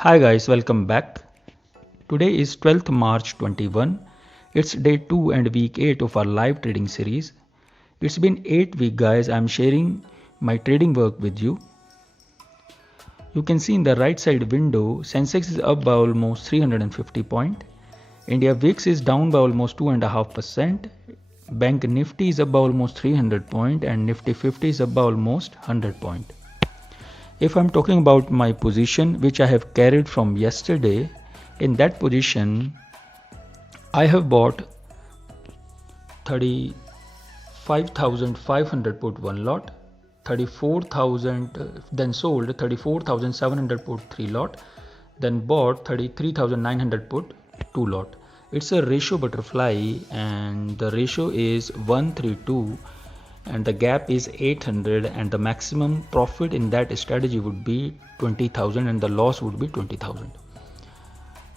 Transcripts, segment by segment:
Hi guys, welcome back. Today is 12th March 21. It's day 2 and week 8 of our live trading series. It's been 8 weeks guys. I'm sharing my trading work with you. You can see in the right side window, Sensex is up by almost 350 point. India VIX is down by almost 2.5%. Bank Nifty is up by almost 300 point and Nifty 50 is up by almost 100 point. If I'm talking about my position which I have carried from yesterday, in that position I have bought 35,500 put one lot, 34,000 then sold 34,700 put three lot, then bought 33,900 put two lot. It's a ratio butterfly and the ratio is 132 and the gap is 800 and the maximum profit in that strategy would be 20,000 and the loss would be 20,000.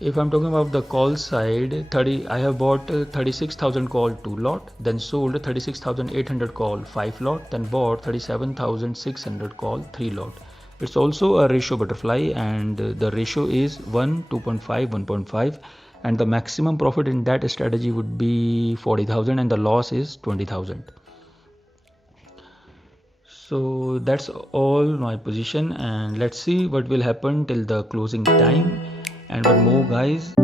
If I'm talking about the call side, I have bought 36,000 call 2 lot, then sold 36,800 call 5 lot, then bought 37,600 call 3 lot. It's also a ratio butterfly and the ratio is 2.5, 1.5 and the maximum profit in that strategy would be 40,000 and the loss is 20,000. So that's all my position and let's see what will happen till the closing time. And one more guys.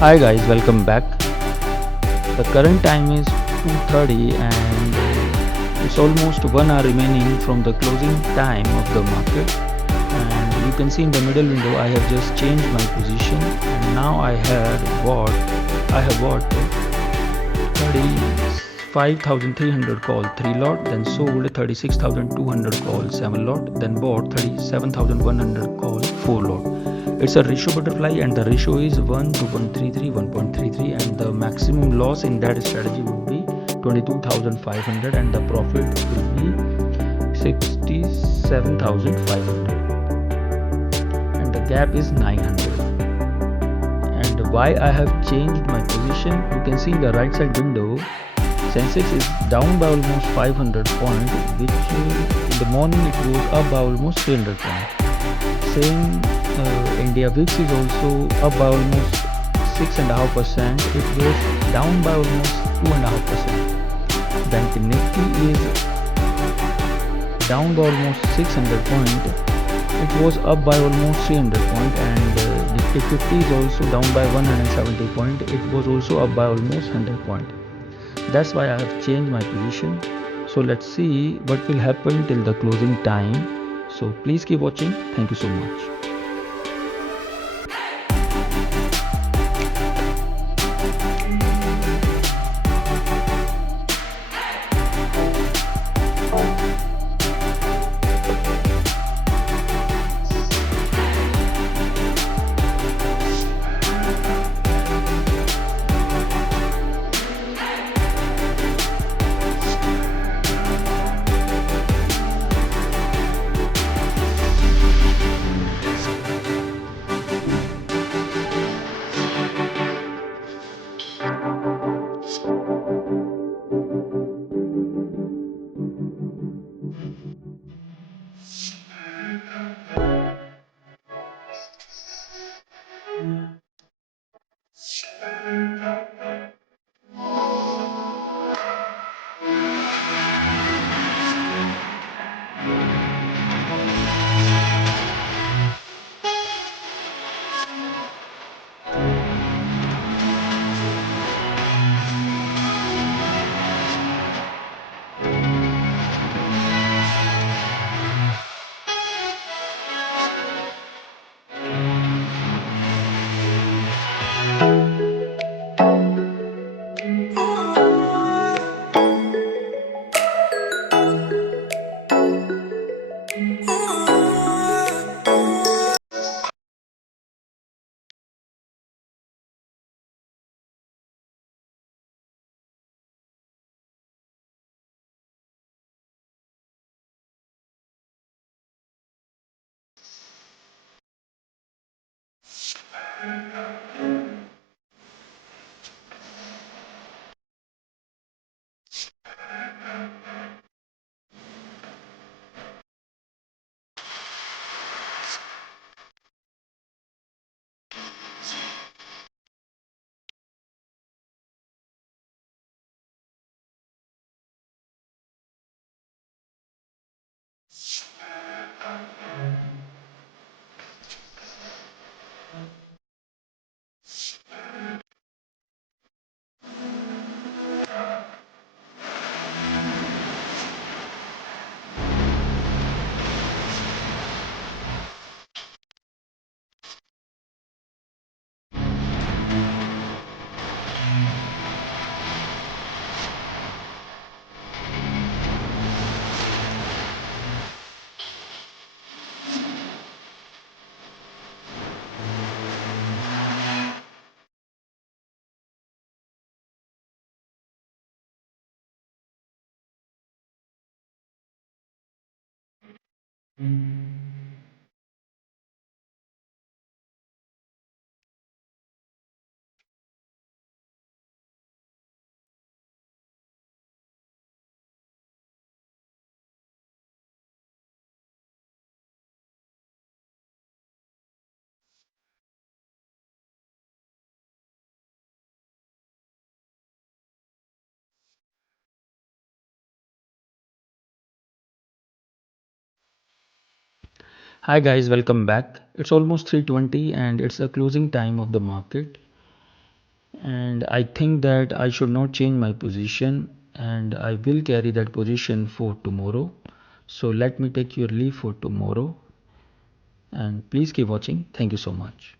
Hi guys, welcome back. The current time is 2:30 and it's almost 1 hour remaining from the closing time of the market. And you can see in the middle window I have just changed my position, and now I have bought 35,300 call 3 lot, then sold 36,200 call 7 lot, then bought 37,100 call 4 lot. It's a ratio butterfly and the ratio is 1 to 133, 1.33, and the maximum loss in that strategy would be 22,500 and the profit will be 67,500 and the gap is 900. And why I have changed my position, you can see in the right side window Sensex is down by almost 500 points, which in the morning it was up by almost 300 points. Same India VIX is also up by almost 6.5%. It was down by almost 2.5%. Bank Nifty is down by almost 600 points. It was up by almost 300 points, and Nifty 50 is also down by 170 points. It was also up by almost 100 points. That's why I have changed my position. So let's see what will happen till the closing time. So please keep watching. Thank you so much. Hi guys, welcome back. It's almost 3:20 and it's the closing time of the market. and I think that I should not change my position, and I will carry that position for tomorrow. So let me take your leave for tomorrow, and please keep watching. Thank you so much.